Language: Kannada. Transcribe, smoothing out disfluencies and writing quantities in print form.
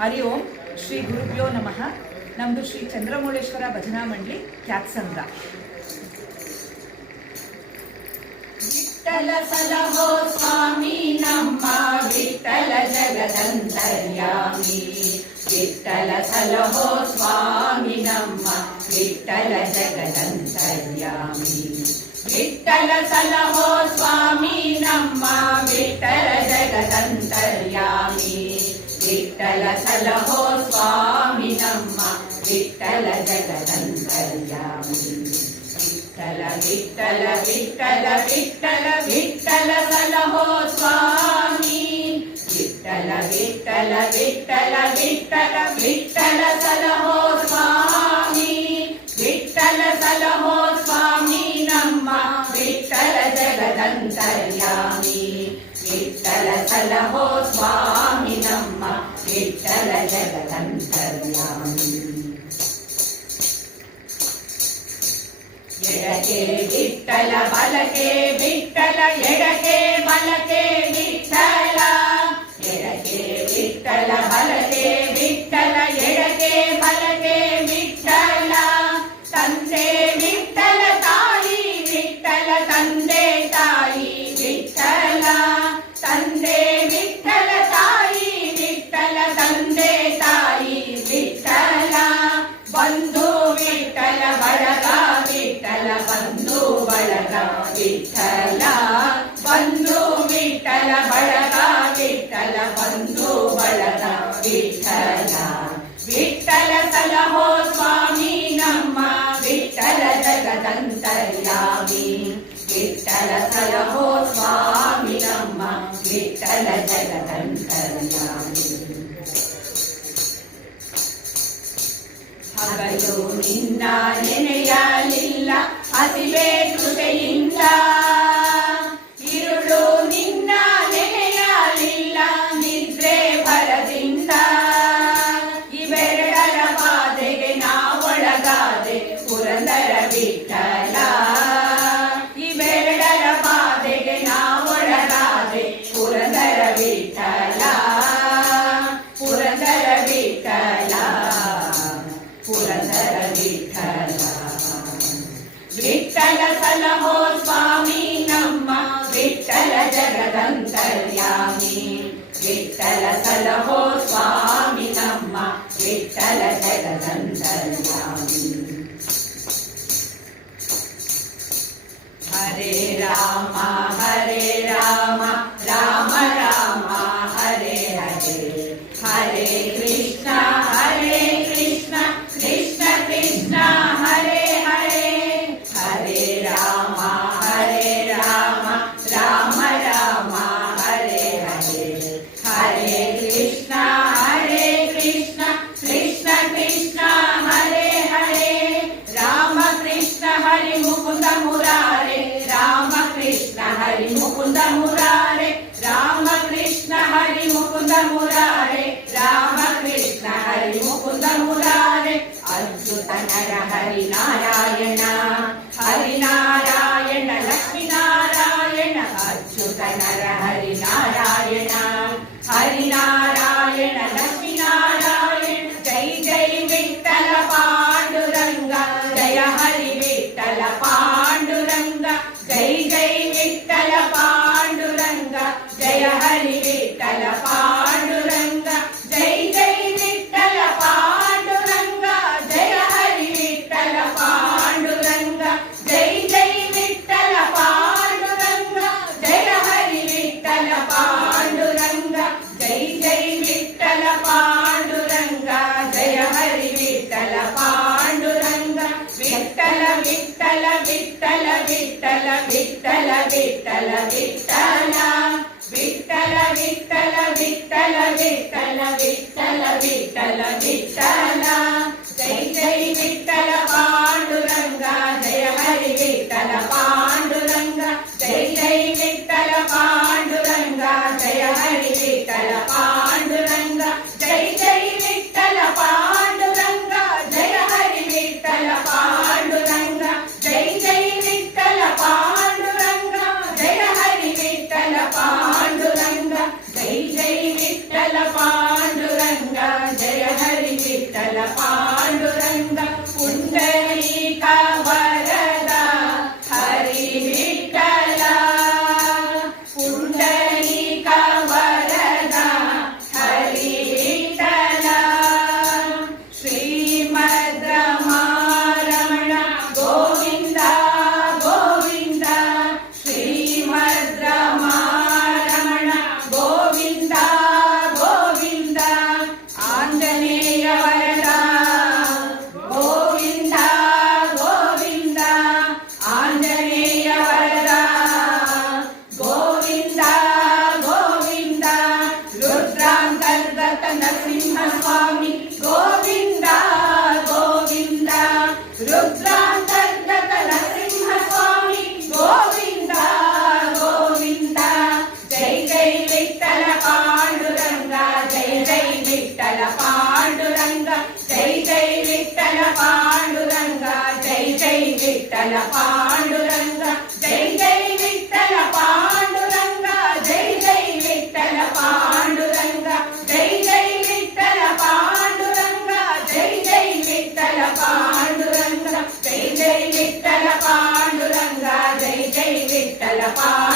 ಹರಿ ಓಂ. ಶ್ರೀ ಗುರುಭ್ಯೋ ನಮಃ. ನಮ್ಮದು ಶ್ರೀ ಚಂದ್ರಮೌಳೇಶ್ವರ ಭಜನಾ ಮಂಡಳಿ ಖ್ಯಾತ್ಸಂಗ. ವಿಠ್ಠಲ ಸಲಹೋ ಸ್ವಾಮಿ ನಮ್ಮ ವಿಠ್ಠಲ ಜಗದಂತರ್ಯಾಮಿ. ವಿಠ್ಠಲ ಸಲಹೋ ಸ್ವಾಮಿ ನಮ್ಮ ವಿಠ್ಠಲ ಜಗದಂತರ್ಯಾಮಿ. ವಿಠ್ಠಲ ಸಲಹೋ ಸ್ವಾಮಿ ನಮ್ಮ ವಿಠ್ಠಲ ಜಗದಂತರ್ಯಾಮಿ. ವಿಠ್ಠಲ ಸಲಹೋ ಸ್ವಾಮಿ ನಮ್ಮ ವಿಠ್ಠಲ ಜಗದಂತರ್ಯಾಮಿ. ವಿಠ್ಠಲ ವಿಠ್ಠಲ ವಿಠ್ಠಲ ವಿಠ್ಠಲ ವಿಠ್ಠಲ ಸಲಹೋ ಸ್ವಾಮಿ. ವಿಠ್ಠಲ ವಿಠ್ಠಲ ವಿಠ್ಠಲ ವಿಠ್ಠಲ ವಿಠ್ಠಲ ಸಲಹೋ ಸ್ವಾಮಿ. ವಿಠ್ಠಲ ಸಲಹೋ ಸ್ವಾಮಿ ನಮ್ಮ ವಿಠ್ಠಲ ಜಗದಂತರ್ಯಾಮಿ. ವಿಠ್ಠಲ ಸಲಹೋ ಸ್ವಾಮಿ ನಮ್ಮ ವಿಠ್ಠಲ ಜಗದಂತರ್ಯಾಮಿ. ಎಡಕೆ ವಿಠ್ಠಲ ಬಲಕೆ ವಿಠ್ಠಲ ಎಡಕೆ ಬಲಕೆ ವಿಠ್ಠಲ. ಎಡಕೆ ವಿಠ್ಠಲ ಬಲಕೆ ವಿಠ್ಠಲ ಎಡಕೆ ಬಲಕೆ ವಿಠ್ಠಲ. ತಂದೆ ವಿಠ್ಠಲ ತಾಯಿ ವಿಠ್ಠಲ ತಂದೆ ತಾಯಿ ವಿಠ್ಠಲ. ತಂದೆ ವಿಠ್ಠಲ ತಾಯಿ ವಿಠ್ಠಲ ತಂದೆ ತಾಯಿ ವಿಠ್ಠಲ. ಬಂಧು ವಿಠ್ಠಲ ಬಳಗ ವಿಠ್ಠಲ ಬಂಧು ಬಳಗ ವಿಠ್ಠಲ. ಬಂಧು ವಿಠ್ಠಲ ಬಳಗ ವಿಠ್ಠಲ ಬಂಧು ಬಳಗ ವಿಠ್ಠಲ. ವಿಠ್ಠಲ ಸಲಹೋ ಸ್ವಾಮಿ ನಮ್ಮ ವಿಠ್ಠಲ ಜಗದಂತರ್ಯಾಮಿ. ವಿಠ್ಠಲ ಸಲಹೋ ಸ್ವಾಮಿ ನಮ್ಮ ವಿಠ್ಠಲ ಜಗದಂತರ್ಯಾಮಿ. ಹಗಲು ನಿನ್ನ ನೆನೆಯಲಿಲ್ಲ ಹಸಿವೆ ಕೃಪೆಯಿಂದ. ഇരുಳು ನಿನ್ನ ನೆನೆಯಲಿಲ್ಲ ನಿದ್ರೆ ಭರದಿಂದ. ಇವೆರಡರ ಬಾಧೆಗೆ ನಾವೊಳಗಾದೆ ಪುರಂದರ ವಿಠ್ಠಲ. ಇವೆರಡರ ಬಾಧೆಗೆ ನಾವೊಳಗಾದೆ ಪುರಂದರ ವಿಠ್ಠಲ. ಪುರಂದರ ವಿಠ್ಠಲ ಪುರಂದರ ವಿಠ್ಠಲ. ವಿಠ್ಠಲ ಸಲಹೋ ಸ್ವಾಮಿ ನಮ್ಮ ವಿಠ್ಠಲ ಜಗದಂತರ್ಯಾಮಿ. ವಿಠ್ಠಲ ಸಲಹೋ ಸ್ವಾಮಿ ನಮ್ಮ ವಿಠ್ಠಲ ಜಗದಂತರ್ಯಾಮಿ. ಹರೇ ರಾಮ ಹರೇ ರಾಮ ರಾಮ ರಾಮ ಹರೇ ಹರೇ. ಹರೇ ಕೃಷ್ಣ ಹರೇ ಕೃಷ್ಣ ಕೃಷ್ಣ ಕೃಷ್ಣ ಹರೇ ಹರೇ. ಹರೇ ರಾಮ ಹರೇ ರಾಮ ರಾಮ ರಾಮ ಹರೇ ಹರೇ. ಹರೇ ಕೃಷ್ಣ ಕೃಷ್ಣ ಕೃಷ್ಣ ಹರೇ ಹರೇ. ರಾಮ ಕೃಷ್ಣ ಹರಿ ಮುಕುಂದ ಮುರಾರೆ. ರಾಮ ಕೃಷ್ಣ ಹರಿ ಮುಕುಂದ ಮುರಾರೆ. ರಾಮ ಕೃಷ್ಣ ಹರಿ ಮುಕುಂದ ಮುರಾರೆ. ರಾಮ ಕೃಷ್ಣ ಹರಿ ಮುಕುಂದ ಮುರಾರೆ. ಅಚ್ಯುತ ನರ ಹರಿ ನಾರಾಯಣ ಹರಿನಾರಾಯಣ ಲಕ್ಷ್ಮೀನಾರಾಯಣ. ಅಚ್ಯುತ ನರ ಹರಿ ನಾರಾಯಣ ಹರಿನಾರಾಯಣ ಲಕ್ಷ್ಮೀನಾರಾಯಣ. ಜೈ ಜೈ ವಿಠ್ಠಲ ಪಾಂಡುರಂಗ ಜಯ ಹರಿ ವಿಠ್ಠಲ ಪಾಂಡುರಂಗ. ಜೈ ಜೈ ವಿಠ್ಠಲ ಪಾಂಡುರಂಗ ಜಯ ಹರಿ ವಿಠ್ಠಲ ಪಾಂಡುರಂಗ. ಜೈ ಜೈ ವಿಠ್ಠಲ ಪಾಂಡುರಂಗ ಜಯ ಹರಿ ವಿಠ್ಠಲ ಪಾಂಡುರಂಗ. ಜೈ ಜೈ ವಿಠ್ಠಲ ಪಾಂಡುರಂಗ ಜಯ ಹರಿ ವಿಠ್ಠಲ ಪಾಂಡುರಂಗ. ಜೈ ಜೈ ವಿಠ್ಠಲ ಪಾಂಡುರಂಗ ಜಯ ಹರಿ ವಿಠ್ಠಲ ಪಾಂಡುರಂಗ. ವಿಠ್ಠಲ ವಿಠ್ಠಲ ವಿಠ್ಠಲ ವಿಠ್ಠಲ ವಿಠ್ಠಲ ವಿಠ್ಠಲ ವಿಠ್ಠಲ. ವಿಠ್ಠಲ ವಿಠ್ಠಲ ವಿಠ್ಠಲ ವಿಠ್ಠಲ ವಿಠ್ಠಲ ವಿಠ್ಠಲ ವಿಠ್ಠಲ. ಜೈ ಜೈ ವಿಠ್ಠಲ ಪಾಂಡುರಂಗ ಜಯ ಹರಿ ವಿಠ್ಠಲ ಪಾಂಡುರಂಗ. ಜೈ ಜೈ ವಿಠ್ಠಲ ಪಾಂಡುರಂಗ ಜಯ ಹರಿ ವಿಠ್ಠಲ ಪಾಂಡುರಂಗ. ಜೈ ಜೈ ವಿಠ್ಠಲ ಪಾಂಡುರಂಗ ಜಯ ಹರಿ ವಿಠ್ಠಲ ಪಾಂಡುರಂಗ. ಜೈ ಜೈ ವಿಠ್ಠಲ ಪಾಂಡುರಂಗ ಜಯ ಹರಿ ವಿಠ್ಠಲ ಪಾಂಡುರಂಗ. ಜೈ ಜೈ ವಿಠ್ಠಲ ಪಾಂಡುರಂಗ ಪಾಂಡುರಂಗ